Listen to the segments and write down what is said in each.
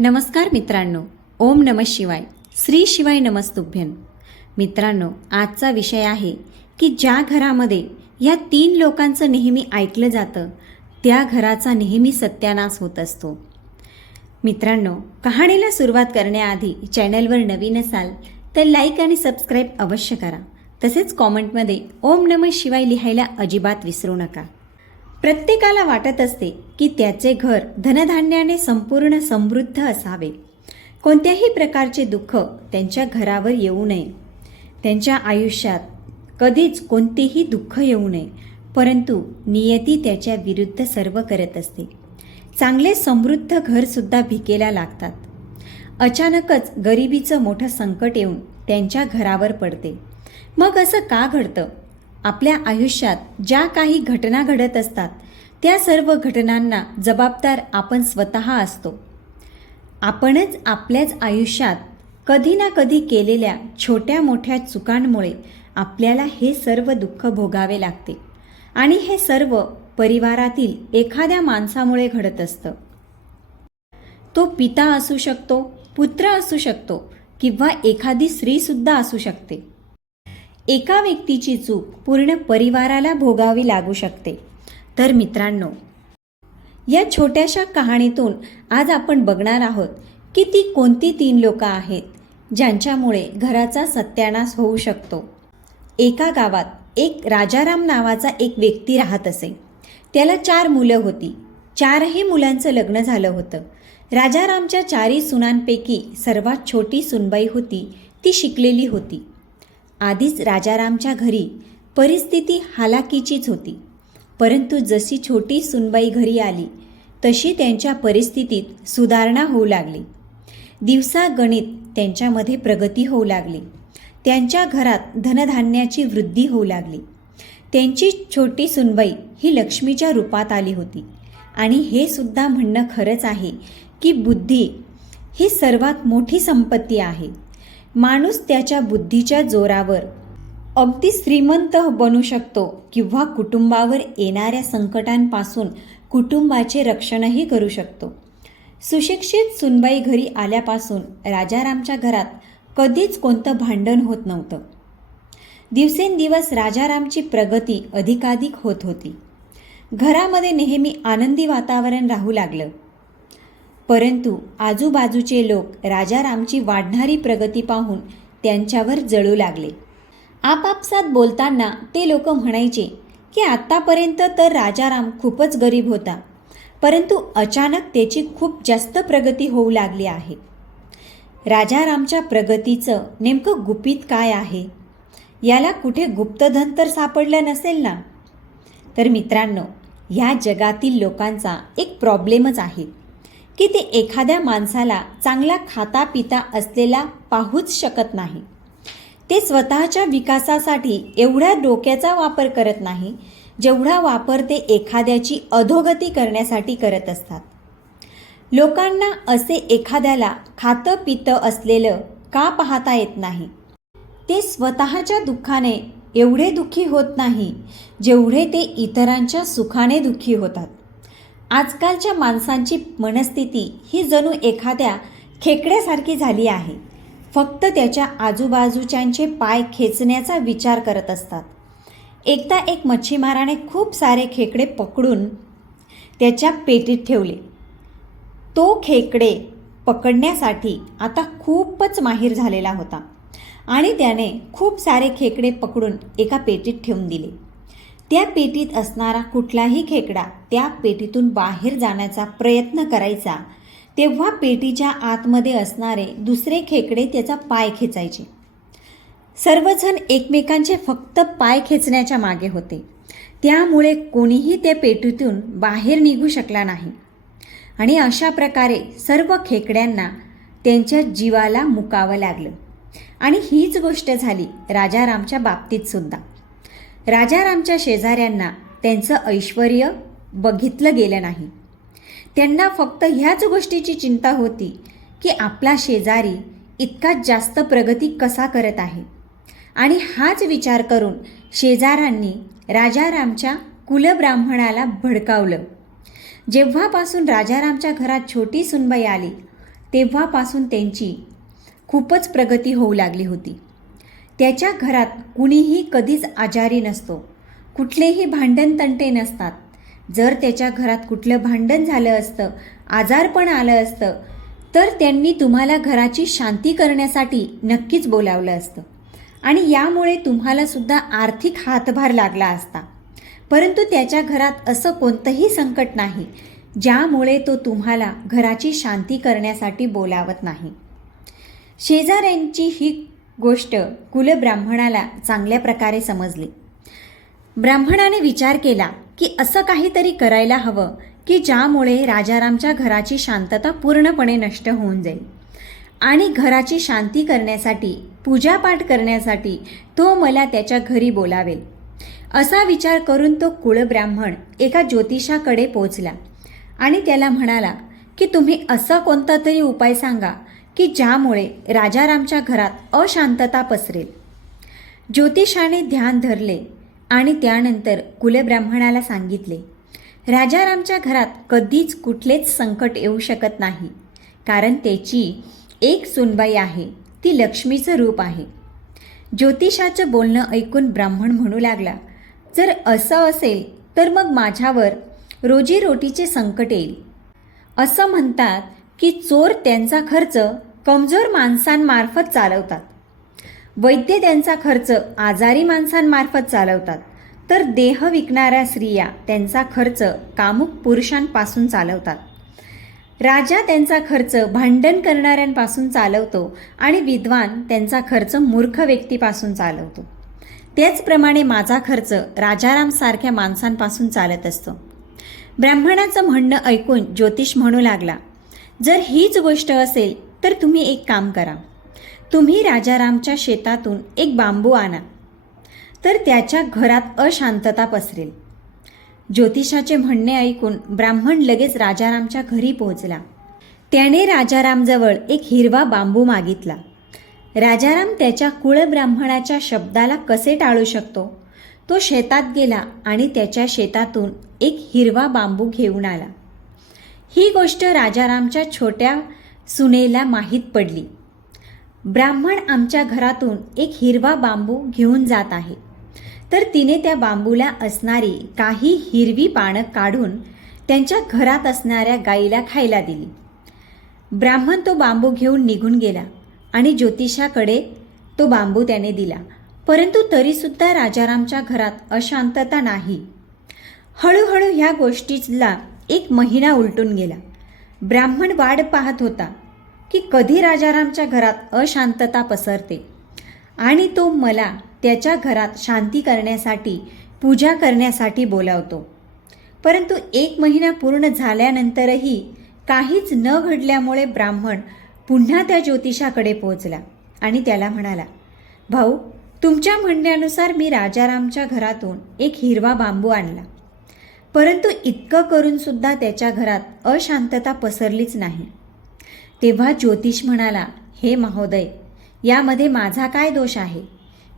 नमस्कार मित्रांनो, ओम नमः शिवाय, श्री शिवाय नमस्तुभ्यं. मित्रांनो, आजचा विषय आहे की ज्या घरामध्ये या 3 लोकांचं नेहमी ऐकलं जातं त्या घराचा नेहमी सत्यानाश होत असतो. मित्रांनो, कहाणीला सुरुवात करण्याआधी चॅनलवर नवीन असाल तर लाईक आणि सबस्क्राईब अवश्य करा. तसेच कॉमेंटमध्ये ओम नमः शिवाय लिहायला अजिबात विसरू नका. प्रत्येकाला वाटत असते की त्याचे घर धनधान्याने संपूर्ण समृद्ध असावे. कोणत्याही प्रकारचे दुःख त्यांच्या घरावर येऊ नये. त्यांच्या आयुष्यात कधीच कोणतेही दुःख येऊ नये. परंतु नियती त्याच्या विरुद्ध सर्व करत असते. चांगले समृद्ध घरसुद्धा भिकेला लागतात. अचानकच गरिबीचं मोठं संकट येऊन त्यांच्या घरावर पडते. मग असं का घडतं? आपल्या आयुष्यात ज्या काही घटना घडत असतात त्या सर्व घटनांना जबाबदार आपण स्वतः असतो. आपणच आपल्याच आयुष्यात कधी ना कधी केलेल्या छोट्या मोठ्या चुकांमुळे आपल्याला हे सर्व दुःख भोगावे लागते. आणि हे सर्व परिवारातील एखाद्या माणसामुळे घडत असतं. तो पिता असू शकतो, पुत्र असू शकतो किंवा एखादी स्त्रीसुद्धा असू शकते. एका व्यक्तीची चूक पूर्ण परिवाराला भोगावी लागू शकते. तर मित्रांनो, या छोट्याशा कहाणीतून आज आपण बघणार आहोत की ती कोणती 3 लोकं आहेत ज्यांच्यामुळे घराचा सत्यानाश होऊ शकतो. एका गावात एक राजाराम नावाचा एक व्यक्ती राहत असे. त्याला 4 मुलं होती. 4ही मुलांचं लग्न झालं होतं. राजारामच्या 4ही सुनांपैकी सर्वात छोटी सुनबाई होती ती शिकलेली होती. आधीच राजारामच्या घरी परिस्थिती हालाकीचीच होती. परंतु जशी छोटी सुनबाई घरी आली तशी त्यांच्या परिस्थितीत सुधारणा होऊ लागली. दिवसागणित त्यांच्यामध्ये प्रगती होऊ लागली. त्यांच्या घरात धनधान्याची वृद्धी होऊ लागली. त्यांची छोटी सुनबाई ही लक्ष्मीच्या रूपात आली होती. आणि हे सुद्धा म्हणणं खरंच आहे की बुद्धी ही सर्वात मोठी संपत्ती आहे. माणूस त्याच्या बुद्धीच्या जोरावर अगदी श्रीमंत बनू शकतो किंवा कुटुंबावर येणाऱ्या संकटांपासून कुटुंबाचे रक्षणही करू शकतो. सुशिक्षित सुनबाई घरी आल्यापासून राजारामच्या घरात कधीच कोणतं भांडण होत नव्हतं. दिवसेंदिवस राजारामची प्रगती अधिकाधिक होत होती. घरामध्ये नेहमी आनंदी वातावरण राहू लागलं. परंतु आजूबाजूचे लोक राजारामची वाढणारी प्रगती पाहून त्यांच्यावर जळू लागले. आपापसात बोलताना ते लोक म्हणायचे की आत्तापर्यंत तर राजाराम खूपच गरीब होता, परंतु अचानक त्याची खूप जास्त प्रगती होऊ लागली आहे. राजारामच्या प्रगतीचं नेमकं गुपित काय आहे? याला कुठे गुप्तधन तर सापडलं नसेल ना? तर मित्रांनो, ह्या जगातील लोकांचा एक प्रॉब्लेमच आहे की ते एखाद्या माणसाला चांगला खाता पिता असलेला पाहूच शकत नाही. ते स्वतःच्या विकासासाठी एवढ्या डोक्याचा वापर करत नाही जेवढा वापर ते एखाद्याची अधोगती करण्यासाठी करत असतात. लोकांना असे एखाद्याला खातं पितं असलेलं का पाहता येत नाही? ते स्वतःच्या दुःखाने एवढे दुःखी होत नाही जेवढे ते इतरांच्या सुखाने दुःखी होतात. आजकालच्या माणसांची मनस्थिती ही जणू एखाद्या खेकड्यासारखी झाली आहे. फक्त त्याच्या आजूबाजूच्यांचे पाय खेचण्याचा विचार करत असतात. एकदा एक मच्छीमाराने खूप सारे खेकडे पकडून त्याच्या पेटीत ठेवले. तो खेकडे पकडण्यासाठी आता खूपच माहीर झालेला होता आणि त्याने खूप सारे खेकडे पकडून एका पेटीत ठेवून दिले. त्या पेटीत असणारा कुठलाही खेकडा त्या पेटीतून बाहेर जाण्याचा प्रयत्न करायचा तेव्हा पेटीच्या आतमध्ये असणारे दुसरे खेकडे त्याचा पाय खेचायचे. सर्वजण एकमेकांचे फक्त पाय खेचण्याच्या मागे होते. त्यामुळे कोणीही त्या पेटीतून बाहेर निघू शकला नाही. आणि अशा प्रकारे सर्व खेकड्यांना त्यांच्या जीवाला मुकावं लागलं. आणि हीच गोष्ट झाली राजारामच्या बाबतीत सुद्धा. राजारामच्या शेजाऱ्यांना त्यांचं ऐश्वर्य बघितलं गेलं नाही. त्यांना फक्त ह्याच गोष्टीची चिंता होती की आपला शेजारी इतका जास्त प्रगती कसा करत आहे. आणि हाच विचार करून शेजाऱ्यांनी राजारामच्या कुलब्राह्मणाला भडकावलं. जेव्हापासून राजारामच्या घरात छोटी सुनबाई आली तेव्हापासून त्यांची खूपच प्रगती होऊ लागली होती. त्याच्या घरात कुणीही कधीच आजारी नसतो, कुठलेही भांडणतंटे नसतात. जर त्याच्या घरात कुठलं भांडण झालं असतं, आजारपण आलं असतं, तर त्यांनी तुम्हाला घराची शांती करण्यासाठी नक्कीच बोलावलं असतं आणि यामुळे तुम्हाला सुद्धा आर्थिक हातभार लागला असता. परंतु त्याच्या घरात असं कोणतंही संकट नाही ज्यामुळे तो तुम्हाला घराची शांती करण्यासाठी बोलावत नाही. शेजाऱ्यांची ही गोष्ट कुलब्राह्मणाला चांगल्या प्रकारे समजली. ब्राह्मणाने विचार केला की असं काहीतरी करायला हवं की ज्यामुळे राजारामच्या घराची शांतता पूर्णपणे नष्ट होऊन जाईल आणि घराची शांती करण्यासाठी, पूजापाठ करण्यासाठी तो मला त्याच्या घरी बोलावेल. असा विचार करून तो कुलब्राह्मण एका ज्योतिषाकडे पोचला आणि त्याला म्हणाला की तुम्ही असा कोणता तरी उपाय सांगा की ज्यामुळे राजारामच्या घरात अशांतता पसरेल. ज्योतिषाने ध्यान धरले आणि त्यानंतर कुलब्राह्मणाला सांगितले, राजारामच्या घरात कधीच कुठलेच संकट येऊ शकत नाही, कारण त्याची एक सूनबाई आहे, ती लक्ष्मीचं रूप आहे. ज्योतिषाचं बोलणं ऐकून ब्राह्मण म्हणू लागला, जर असं असेल तर मग माझ्यावर रोजीरोटीचे संकट येईल. असं म्हणतात की चोर त्यांचा खर्च कमजोर माणसांमार्फत चालवतात, वैद्य त्यांचा खर्च आजारी माणसांमार्फत चालवतात, तर देह विकणाऱ्या स्त्रिया त्यांचा खर्च कामुक पुरुषांपासून चालवतात. राजा त्यांचा खर्च भांडण करणाऱ्यांपासून चालवतो आणि विद्वान त्यांचा खर्च मूर्ख व्यक्तीपासून चालवतो. त्याचप्रमाणे माझा खर्च राजारामसारख्या माणसांपासून चालत असतो. ब्राह्मणाचं म्हणणं ऐकून ज्योतिष म्हणू लागला, जर हीच गोष्ट असेल तर तुम्ही एक काम करा, तुम्ही राजारामच्या शेतातून एक बांबू आणा, तर त्याच्या घरात अशांतता पसरेल. ज्योतिषाचे म्हणणे ऐकून ब्राह्मण लगेच राजारामच्या घरी पोहोचला. त्याने राजारामजवळ एक हिरवा बांबू मागितला. राजाराम त्याच्या कुलब्राह्मणाच्या शब्दाला कसे टाळू शकतो, तो शेतात गेला आणि त्याच्या शेतातून एक हिरवा बांबू घेऊन आला. ही गोष्ट राजारामच्या छोट्या सुनेला माहीत पडली. ब्राह्मण आमच्या घरातून एक हिरवा बांबू घेऊन जात आहे, तर तिने त्या बांबूला असणारी काही हिरवी पानं काढून त्यांच्या घरात असणाऱ्या गाईला खायला दिली. ब्राह्मण तो बांबू घेऊन निघून गेला आणि ज्योतिषाकडे तो बांबू त्याने दिला, परंतु तरीसुद्धा राजारामच्या घरात अशांतता नाही. हळूहळू ह्या गोष्टीला 1 महिना उलटून गेला. ब्राह्मण वाट पाहत होता की कधी राजारामच्या घरात अशांतता पसरते आणि तो मला त्याच्या घरात शांती करण्यासाठी, पूजा करण्यासाठी बोलावतो. परंतु 1 महिना पूर्ण झाल्यानंतरही काहीच न घडल्यामुळे ब्राह्मण पुन्हा त्या ज्योतिषाकडे पोहोचला आणि त्याला म्हणाला, भाऊ, तुमच्या म्हणण्यानुसार मी राजारामच्या घरातून एक हिरवा बांबू आणला, परंतु इतकं करून सुद्धा त्याच्या घरात अशांतता पसरलीच नाही. तेव्हा ज्योतिष म्हणाला, हे महोदय, यामध्ये माझा काय दोष आहे?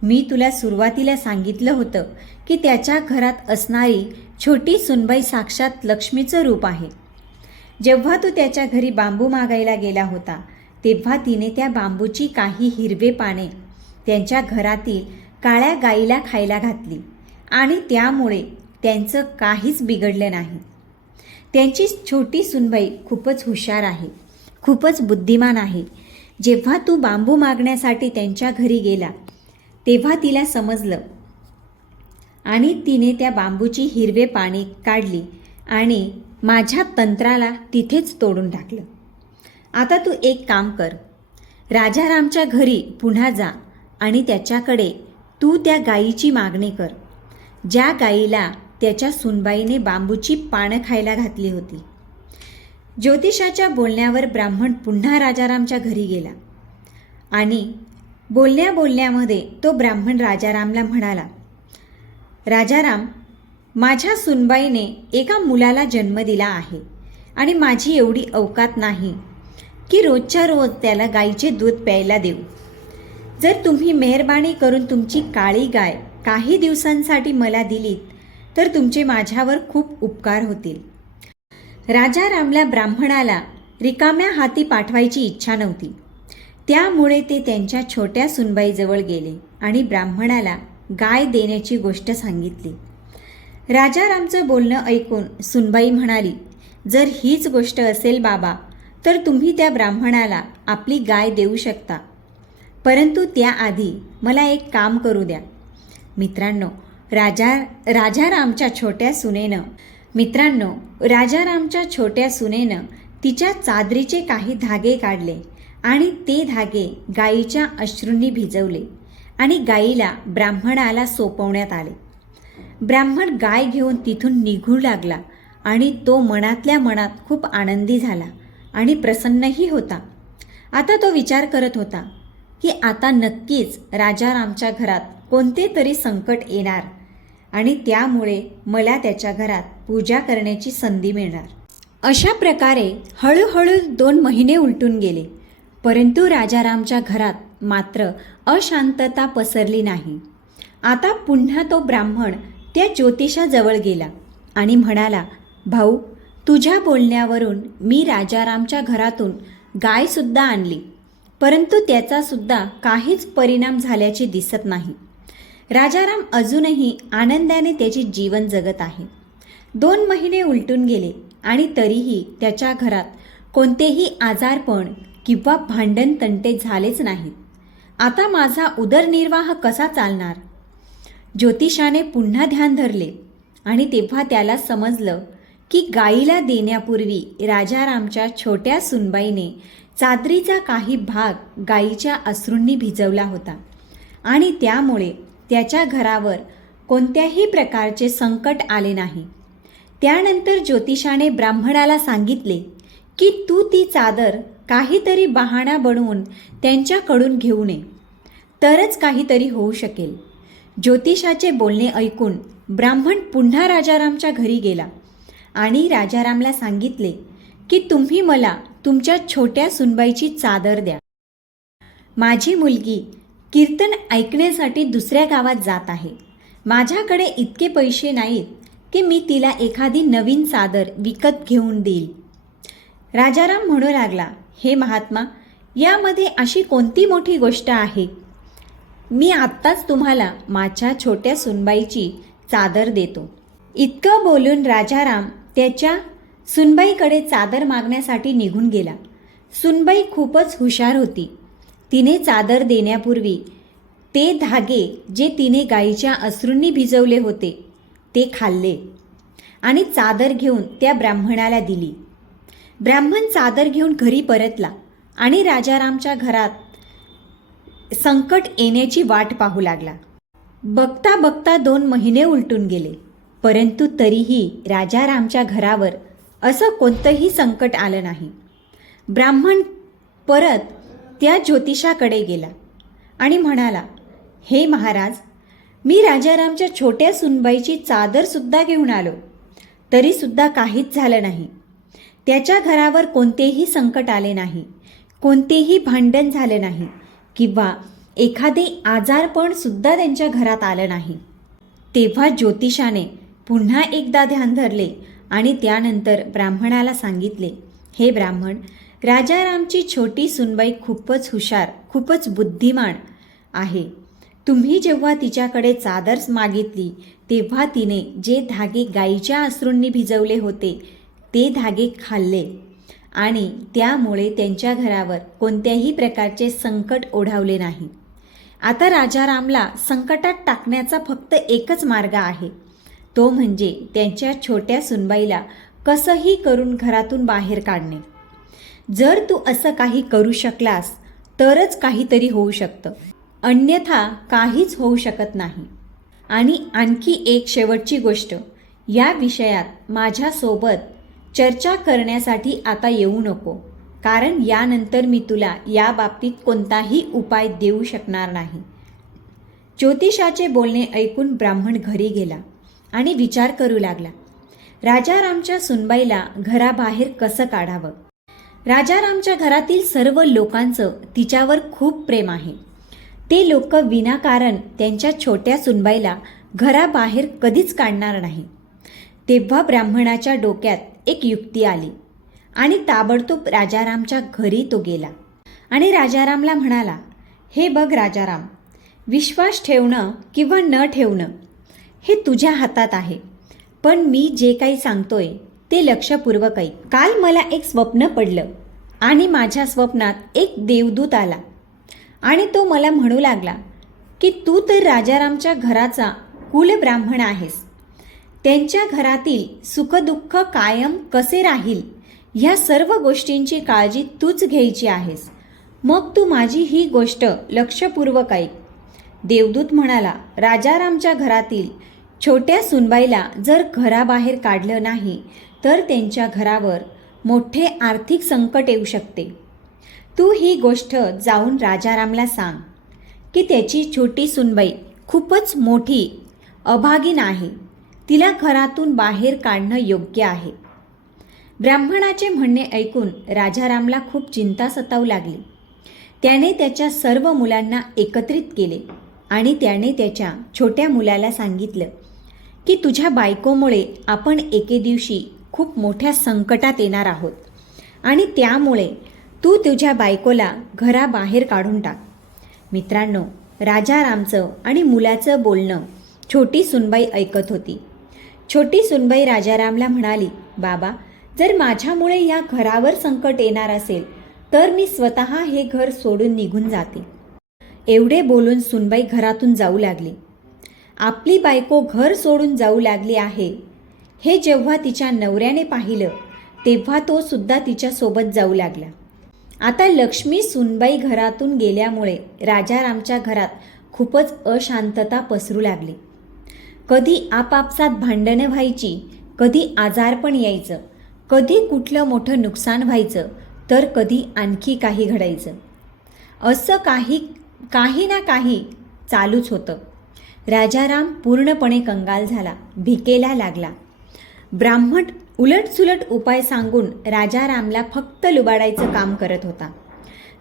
मी तुला सुरुवातीला सांगितलं होतं की त्याच्या घरात असणारी छोटी सुनबाई साक्षात लक्ष्मीचं रूप आहे. जेव्हा तू त्याच्या घरी बांबू मागायला गेला होता तेव्हा तिने त्या बांबूची काही हिरवे पाने त्यांच्या घरातील काळ्या गाईला खायला घातली आणि त्यामुळे त्यांचं काहीच बिघडलं नाही. त्यांची छोटी सुनबाई खूपच हुशार आहे, खूपच बुद्धिमान आहे. जेव्हा तू बांबू मागण्यासाठी त्यांच्या घरी गेला तेव्हा तिला समजलं आणि तिने त्या बांबूची हिरवे पाने काढली आणि माझ्या तंत्राला तिथेच तोडून टाकलं. आता तू एक काम कर, राजारामच्या घरी पुन्हा जा आणि त्याच्याकडे तू त्या गायीची मागणी कर, ज्या गायीला त्याच्या सुनबाईने बांबूची पानं खायला घातली होती. ज्योतिषाच्या बोलण्यावर ब्राह्मण पुन्हा राजारामच्या घरी गेला आणि बोलण्यामध्ये तो ब्राह्मण राजारामला म्हणाला, राजाराम, माझ्या सुनबाईने एका मुलाला जन्म दिला आहे आणि माझी एवढी अवकात नाही की रोजच्या रोज त्याला गाईचे दूध प्यायला देऊ. जर तुम्ही मेहरबानी करून तुमची काळी गाय काही दिवसांसाठी मला दिलीत तर तुमचे माझ्यावर खूप उपकार होतील. राजारामला ब्राह्मणाला रिकाम्या हाती पाठवायची इच्छा नव्हती. त्यामुळे ते त्यांच्या छोट्या सुनबाईजवळ गेले आणि ब्राह्मणाला गाय देण्याची गोष्ट सांगितली. राजारामचं बोलणं ऐकून सुनबाई म्हणाली, जर हीच गोष्ट असेल बाबा, तर तुम्ही त्या ब्राह्मणाला आपली गाय देऊ शकता. परंतु त्याआधी मला एक काम करू द्या. मित्रांनो, राजारामच्या छोट्या सुनेनं तिच्या चादरीचे काही धागे काढले आणि ते धागे गायीच्या अश्रूंनी भिजवले आणि गायीला ब्राह्मणाला सोपवण्यात आले. ब्राह्मण गाय घेऊन तिथून निघू लागला आणि तो मनातल्या मनात खूप आनंदी झाला आणि प्रसन्नही होता. आता तो विचार करत होता की आता नक्कीच राजारामच्या घरात कोणते तरी संकट येणार आणि त्यामुळे मला त्याच्या घरात पूजा करण्याची संधी मिळणार. अशा प्रकारे हळूहळू 2 महिने उलटून गेले. परंतु राजारामच्या घरात मात्र अशांतता पसरली नाही. आता पुन्हा तो ब्राह्मण त्या ज्योतिषाजवळ गेला आणि म्हणाला, भाऊ, तुझ्या बोलण्यावरून मी राजारामच्या घरातून गायसुद्धा आणली, परंतु त्याचासुद्धा काहीच परिणाम झाल्याचे दिसत नाही. राजाराम अजूनही आनंदाने त्याचे जीवन जगत आहे. 2 महिने उलटून गेले आणि तरीही त्याच्या घरात कोणतेही आजारपण किंवा भांडण तंटे झालेच नाहीत. आता माझा उदरनिर्वाह कसा चालणार? ज्योतिषाने पुन्हा ध्यान धरले आणि तेव्हा त्याला समजलं की गायीला देण्यापूर्वी राजारामच्या छोट्या सुनबाईने चादरीचा काही भाग गायीच्या अश्रूंनी भिजवला होता आणि त्यामुळे त्याच्या घरावर कोणत्याही प्रकारचे संकट आले नाही. त्यानंतर ज्योतिषाने ब्राह्मणाला सांगितले की तू ती चादर काहीतरी बहाणा बनवून त्यांच्याकडून घेऊ नये, तरच काहीतरी होऊ शकेल. ज्योतिषाचे बोलणे ऐकून ब्राह्मण पुन्हा राजारामच्या घरी गेला आणि राजारामला सांगितले की तुम्ही मला तुमच्या छोट्या सुनबाईची चादर द्या. माझी मुलगी कीर्तन ऐकण्यासाठी दुसऱ्या गावात जात आहे. माझ्याकडे इतके पैसे नाहीत की मी तिला एखादी नवीन चादर विकत घेऊन देईल. राजाराम म्हणू लागला, हे महात्मा, यामध्ये अशी कोणती मोठी गोष्ट आहे? मी आत्ताच तुम्हाला माझ्या छोट्या सुनबाईची चादर देतो. इतकं बोलून राजाराम त्याच्या सुनबाईकडे चादर मागण्यासाठी निघून गेला. सुनबाई खूपच हुशार होती. तिने चादर देण्यापूर्वी ते धागे जे तिने गायीच्या अश्रूंनी भिजवले होते ते खाल्ले आणि चादर घेऊन त्या ब्राह्मणाला दिली. ब्राह्मण चादर घेऊन घरी परतला आणि राजारामच्या घरात संकट येण्याची वाट पाहू लागला. बघता बघता 2 महिने उलटून गेले, परंतु तरीही राजारामच्या घरावर असं कोणतंही संकट आलं नाही. ब्राह्मण परत त्या ज्योतिषाकडे गेला आणि म्हणाला, हे महाराज, मी राजारामच्या छोट्या सुनबाईची चादरसुद्धा घेऊन आलो, तरीसुद्धा काहीच झालं नाही. त्याच्या घरावर कोणतेही संकट आले नाही, कोणतेही भांडण झाले नाही किंवा एखादे आजारपणसुद्धा त्यांच्या घरात आलं नाही. तेव्हा ज्योतिषाने पुन्हा एकदा ध्यान धरले आणि त्यानंतर ब्राह्मणाला सांगितले, हे ब्राह्मण, राजारामची छोटी सुनबाई खूपच हुशार, खूपच बुद्धिमान आहे. तुम्ही जेव्हा तिच्याकडे चादर मागितली तेव्हा तिने जे धागे गायीच्या अश्रूंनी भिजवले होते ते धागे खाल्ले आणि त्यामुळे त्यांच्या घरावर कोणत्याही प्रकारचे संकट ओढावले नाही. आता राजारामला संकटात टाकण्याचा फक्त एकच मार्ग आहे, तो म्हणजे त्यांच्या छोट्या सुनबाईला कसंही करून घरातून बाहेर काढणे. जर तू असं काही करू शकलास तरच काहीतरी होऊ शकतं, अन्यथा काहीच होऊ शकत नाही. आणि आणखी एक शेवटची गोष्ट, या विषयात माझ्यासोबत चर्चा करण्यासाठी आता येऊ नको, कारण यानंतर मी तुला या बाबतीत कोणताही उपाय देऊ शकणार नाही. ज्योतिषाचे बोलणे ऐकून ब्राह्मण घरी गेला आणि विचार करू लागला, राजारामच्या सुनबाईला घराबाहेर कसं काढावं. राजारामच्या घरातील सर्व लोकांचं तिच्यावर खूप प्रेम आहे. ते लोक विनाकारण त्यांच्या छोट्या सुनबाईला घराबाहेर कधीच काढणार नाही. तेव्हा ब्राह्मणाच्या डोक्यात एक युक्ती आली आणि ताबडतोब राजारामच्या घरी तो गेला आणि राजारामला म्हणाला, हे बघ राजाराम, विश्वास ठेवणं किंवा न ठेवणं हे तुझ्या हातात आहे, पण मी जे काही सांगतोय ते लक्षपूर्वक ऐक. काल मला एक स्वप्न पडलं आणि माझ्या स्वप्नात एक देवदूत आला आणि तो मला म्हणू लागला की तू तर राजारामच्या घराचा कुलब्राह्मण आहेस. त्यांच्या घरातील सुखदुःख कायम कसे राहील ह्या सर्व गोष्टींची काळजी तूच घ्यायची आहेस. मग तू माझी ही गोष्ट लक्षपूर्वक ऐक. देवदूत म्हणाला, राजारामच्या घरातील छोट्या सुनबाईला जर घराबाहेर काढलं नाही तर त्यांच्या घरावर मोठे आर्थिक संकट येऊ शकते. तू ही गोष्ट जाऊन राजारामला सांग की त्याची छोटी सुनबाई खूपच मोठी अभागिन आहे, तिला घरातून बाहेर काढणं योग्य आहे. ब्राह्मणाचे म्हणणे ऐकून राजारामला खूप चिंता सतावू लागली. त्याने त्याच्या सर्व मुलांना एकत्रित केले आणि त्याने त्याच्या छोट्या मुलाला सांगितलं की तुझ्या बायकोमुळे आपण एके दिवशी खूप मोठ्या संकटात येणार आहोत आणि त्यामुळे तू तुझ्या बायकोला घराबाहेर काढून टाक. मित्रांनो, राजारामचं आणि मुलाचं बोलणं छोटी सुनबाई ऐकत होती. छोटी सुनबाई राजारामला म्हणाली, बाबा, जर माझ्यामुळे या घरावर संकट येणार असेल तर मी स्वतः हे घर सोडून निघून जाते. एवढे बोलून सुनबाई घरातून जाऊ लागली. आपली बायको घर सोडून जाऊ लागली आहे हे जेव्हा तिच्या नवऱ्याने पाहिलं तेव्हा तो सुद्धा तिच्यासोबत जाऊ लागला. आता लक्ष्मी सुनबाई घरातून गेल्यामुळे राजारामच्या घरात खूपच अशांतता पसरू लागली. कधी आपापसात भांडणं व्हायची, कधी आजारपण यायचं, कधी कुठलं मोठं नुकसान व्हायचं, तर कधी आणखी काही घडायचं. असं काही ना काही चालूच होतं. राजाराम पूर्णपणे कंगाल झाला, भिकेला लागला. ब्राह्मण उलटसुलट उपाय सांगून राजारामला फक्त लुबाडायचं काम करत होता.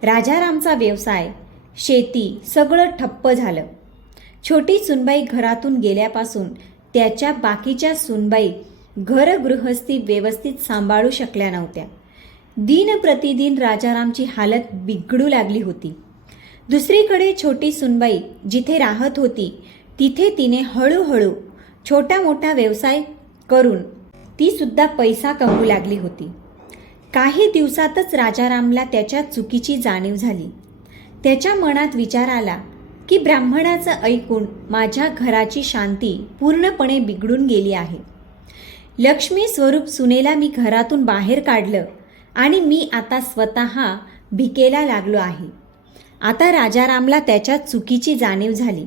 राजारामचा व्यवसाय, शेती सगळं ठप्प झालं. छोटी सुनबाई घरातून गेल्यापासून त्याच्या बाकीच्या सुनबाई घरगृहस्थी व्यवस्थित सांभाळू शकल्या नव्हत्या. दिन प्रतिदिन राजारामची हालत बिघडू लागली होती. दुसरीकडे छोटी सुनबाई जिथे राहत होती तिथे तिने हळूहळू छोटा मोठा व्यवसाय करून ती सुद्धा पैसा कमवू लागली होती. काही दिवसातच राजारामला त्याच्या चुकीची जाणीव झाली. त्याच्या मनात विचार आला की ब्राह्मणाचं ऐकून माझ्या घराची शांती पूर्णपणे बिघडून गेली आहे. लक्ष्मी स्वरूप सुनेला मी घरातून बाहेर काढलं आणि मी आता स्वतः भिकेला लागलो आहे. आता राजारामला त्याच्या चुकीची जाणीव झाली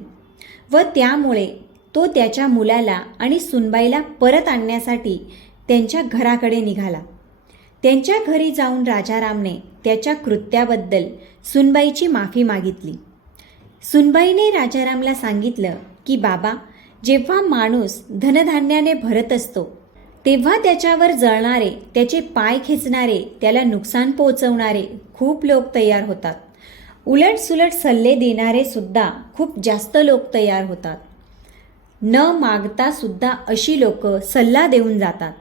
व त्यामुळे तो त्याच्या मुलाला आणि सुनबाईला परत आणण्यासाठी त्यांच्या घराकडे निघाला. त्यांच्या घरी जाऊन राजारामने त्याच्या कृत्याबद्दल सुनबाईची माफी मागितली. सुनबाईने राजारामला सांगितलं की बाबा, जेव्हा माणूस धनधान्याने भरत असतो तेव्हा त्याच्यावर जळणारे, त्याचे पाय खेचणारे, त्याला नुकसान पोहोचवणारे खूप लोक तयार होतात. उलटसुलट सल्ले देणारे सुद्धा खूप जास्त लोक तयार होतात. न मागता सुद्धा अशी लोक सल्ला देऊन जातात.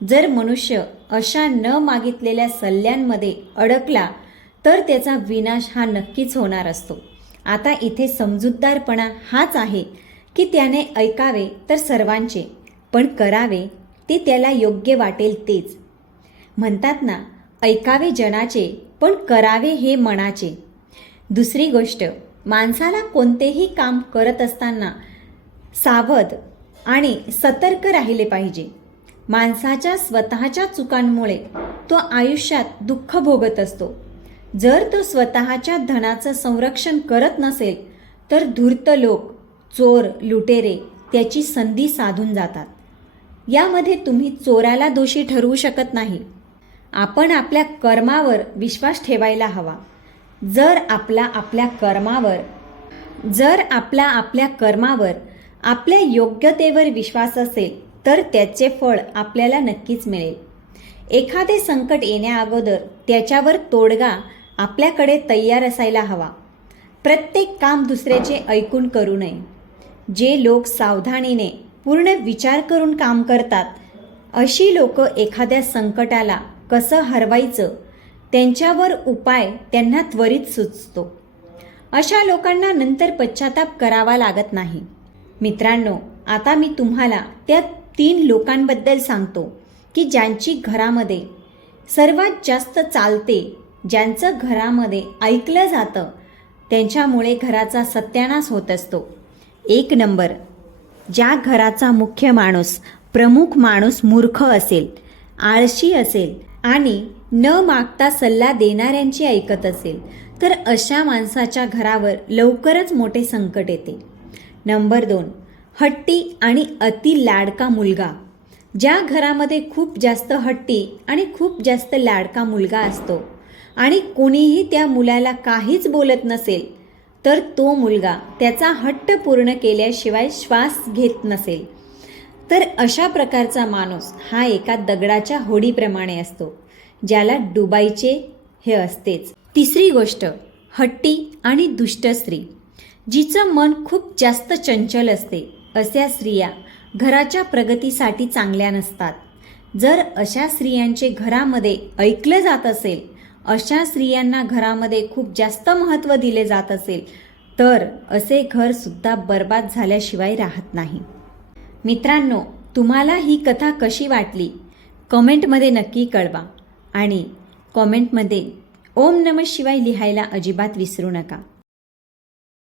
जर मनुष्य अशा न मागितलेल्या सल्ल्यांमध्ये अडकला तर त्याचा विनाश हा नक्कीच होणार असतो. आता इथे समजूतदारपणा हाच आहे की त्याने ऐकावे तर सर्वांचे, पण करावे ते त्याला योग्य वाटेल तेच. म्हणतात ना, ऐकावे जनाचे पण करावे हे मनाचे. दुसरी गोष्ट, माणसाला कोणतेही काम करत असताना सावध आणि सतर्क राहिले पाहिजे. माणसाच्या स्वतःच्या चुकांमुळे तो आयुष्यात दुःख भोगत असतो. जर तो स्वतःच्या धनाचं संरक्षण करत नसेल तर धूर्त लोक, चोर, लुटेरे त्याची संधी साधून जातात. यामध्ये तुम्ही चोराला दोषी ठरवू शकत नाही. आपण आपल्या कर्मावर विश्वास ठेवायला हवा. जर आपला आपल्या कर्मावर आपल्या योग्यतेवर विश्वास असेल तर त्याचे फळ आपल्याला नक्कीच मिळेल. एखादे संकट येण्याअगोदर त्याच्यावर तोडगा आपल्याकडे तयार असायला हवा. प्रत्येक काम दुसऱ्याचे ऐकून करू नये. जे लोक सावधानीने पूर्ण विचार करून काम करतात अशी लोक एखाद्या संकटाला कसं हरवायचं त्यांच्यावर उपाय त्यांना त्वरित सुचतो. अशा लोकांना नंतर पश्चाताप करावा लागत नाही. मित्रांनो, आता मी तुम्हाला त्या 3 लोकांबद्दल सांगतो की ज्यांची घरामध्ये सर्वात जास्त चालते, ज्यांचं घरामध्ये ऐकलं जातं, त्यांच्यामुळे घराचा सत्यानाश होत असतो. 1 नंबर, ज्या घराचा मुख्य माणूस, प्रमुख माणूस मूर्ख असेल, आळशी असेल आणि न मागता सल्ला देणाऱ्यांची ऐकत असेल, तर अशा माणसाच्या घरावर लवकरच मोठे संकट येते. नंबर 2, हट्टी आणि अति लाडका मुलगा. ज्या घरामध्ये खूप जास्त हट्टी आणि खूप जास्त लाडका मुलगा असतो आणि कोणीही त्या मुलाला काहीच बोलत नसेल, तर तो मुलगा त्याचा हट्ट पूर्ण केल्याशिवाय श्वास घेत नसेल, तर अशा प्रकारचा माणूस हा एका दगडाच्या होडीप्रमाणे असतो, ज्याला डुबायचे हे असतेच. 3री गोष्ट, हट्टी आणि दुष्ट स्त्री. जिचं मन खूप जास्त चंचल असते, अशा स्त्रिया घराच्या प्रगतीसाठी चांगल्या नसतात. जर अशा स्त्रियांचे घरामध्ये ऐकलं जात असेल, अशा स्त्रियांना घरामध्ये खूप जास्त महत्त्व दिले जात असेल, तर असे घरसुद्धा बर्बाद झाल्याशिवाय राहत नाही. मित्रांनो, तुम्हाला ही कथा कशी वाटली कमेंटमध्ये नक्की कळवा आणि कमेंटमध्ये ओम नमः शिवाय लिहायला अजिबात विसरू नका.